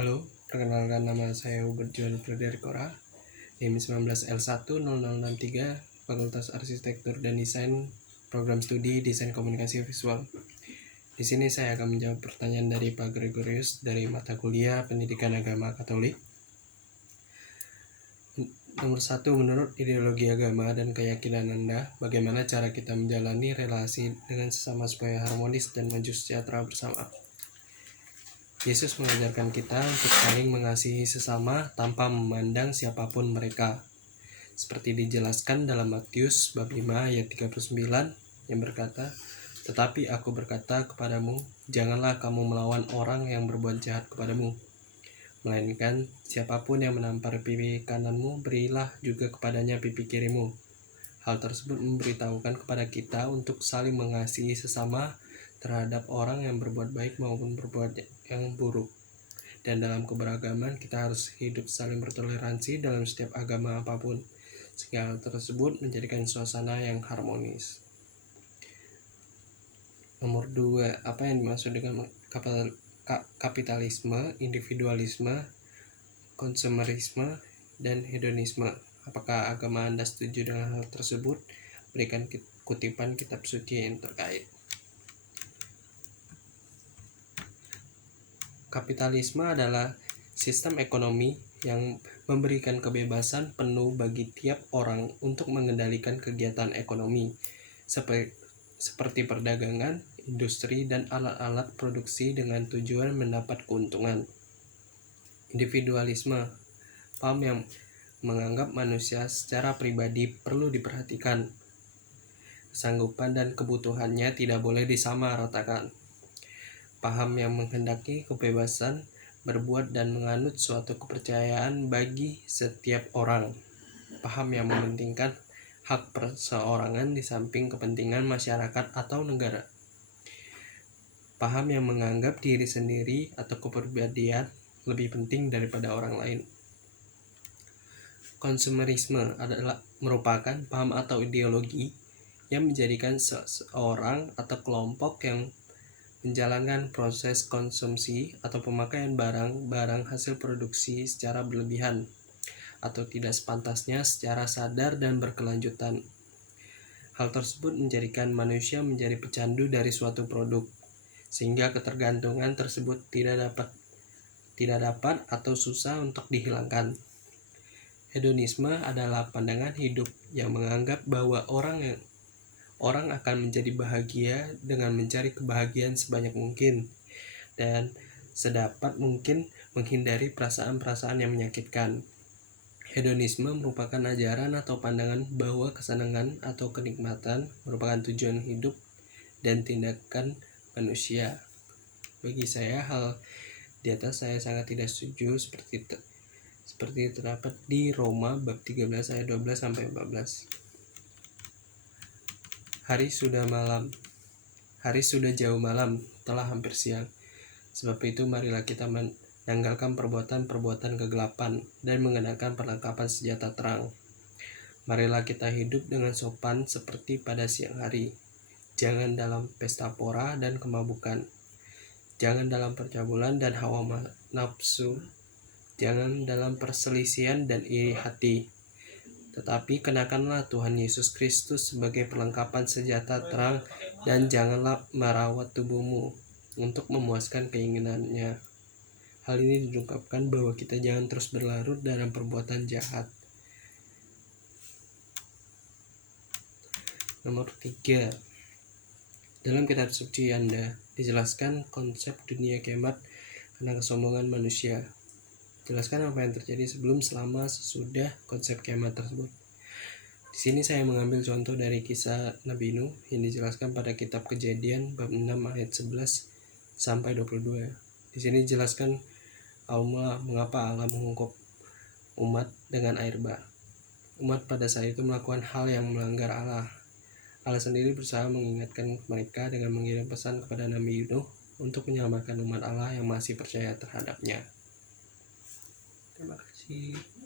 Halo, perkenalkan nama saya Hubert John Frederick Ora, NIM 19L10063, Fakultas Arsitektur dan Desain, Program Studi Desain Komunikasi Visual. Di sini saya akan menjawab pertanyaan dari Pak Gregorius dari mata kuliah Pendidikan Agama Katolik. Nomor 1, menurut ideologi agama dan keyakinan Anda, bagaimana cara kita menjalani relasi dengan sesama supaya harmonis dan maju sejahtera bersama? Yesus mengajarkan kita untuk saling mengasihi sesama tanpa memandang siapapun mereka. Seperti dijelaskan dalam Matius bab 5 ayat 39 yang berkata, "Tetapi aku berkata kepadamu, janganlah kamu melawan orang yang berbuat jahat kepadamu. Melainkan siapapun yang menampar pipi kananmu, berilah juga kepadanya pipi kirimu." Hal tersebut memberitahukan kepada kita untuk saling mengasihi sesama terhadap orang yang berbuat baik maupun berbuat yang buruk. Dan dalam keberagaman kita harus hidup saling bertoleransi dalam setiap agama apapun, sehingga hal tersebut menjadikan suasana yang harmonis. Nomor 2, apa yang dimaksud dengan kapitalisme, individualisme, konsumerisme, dan hedonisme? Apakah agama Anda setuju dengan hal tersebut? Berikan kutipan kitab suci yang terkait. Kapitalisme adalah sistem ekonomi yang memberikan kebebasan penuh bagi tiap orang untuk mengendalikan kegiatan ekonomi, seperti perdagangan, industri, dan alat-alat produksi dengan tujuan mendapat keuntungan. Individualisme, paham yang menganggap manusia secara pribadi perlu diperhatikan. Kesanggupan dan kebutuhannya tidak boleh disamaratakan. Paham yang menghendaki kebebasan berbuat dan menganut suatu kepercayaan bagi setiap orang. Paham yang mementingkan hak perseorangan di samping kepentingan masyarakat atau negara. Paham yang menganggap diri sendiri atau kepribadian lebih penting daripada orang lain. Konsumerisme merupakan paham atau ideologi yang menjadikan seseorang atau kelompok yang menjalankan proses konsumsi atau pemakaian barang-barang hasil produksi secara berlebihan atau tidak sepantasnya secara sadar dan berkelanjutan. Hal tersebut menjadikan manusia menjadi pecandu dari suatu produk, sehingga ketergantungan tersebut tidak dapat atau susah untuk dihilangkan. Hedonisme adalah pandangan hidup yang menganggap bahwa orang akan menjadi bahagia dengan mencari kebahagiaan sebanyak mungkin dan sedapat mungkin menghindari perasaan-perasaan yang menyakitkan. Hedonisme merupakan ajaran atau pandangan bahwa kesenangan atau kenikmatan merupakan tujuan hidup dan tindakan manusia. Bagi saya, hal di atas saya sangat tidak setuju seperti terdapat di Roma bab 13 ayat 12 sampai 14. Hari sudah jauh malam, telah hampir siang. Sebab itu marilah kita menanggalkan perbuatan-perbuatan kegelapan dan mengenakan perlengkapan senjata terang. Marilah kita hidup dengan sopan seperti pada siang hari. Jangan dalam pesta pora dan kemabukan. Jangan dalam percabulan dan hawa nafsu. Jangan dalam perselisihan dan iri hati. Tetapi kenakanlah Tuhan Yesus Kristus sebagai perlengkapan senjata terang, dan janganlah merawat tubuhmu untuk memuaskan keinginannya. Hal ini diungkapkan bahwa kita jangan terus berlarut dalam perbuatan jahat. Nomor 3. Dalam kitab suci Anda dijelaskan konsep dunia kiamat karena kesombongan manusia. Jelaskan apa yang terjadi sebelum, selama, sesudah konsep kiamat tersebut. Di sini saya mengambil contoh dari kisah Nabi Nuh yang dijelaskan pada kitab Kejadian bab 6 ayat 11 sampai 22. Di sini dijelaskan Allah mengapa Allah menghukum umat dengan air bah. Umat pada saat itu melakukan hal yang melanggar Allah. Allah sendiri berusaha mengingatkan mereka dengan mengirim pesan kepada Nabi Nuh untuk menyelamatkan umat Allah yang masih percaya terhadapnya. Terima kasih.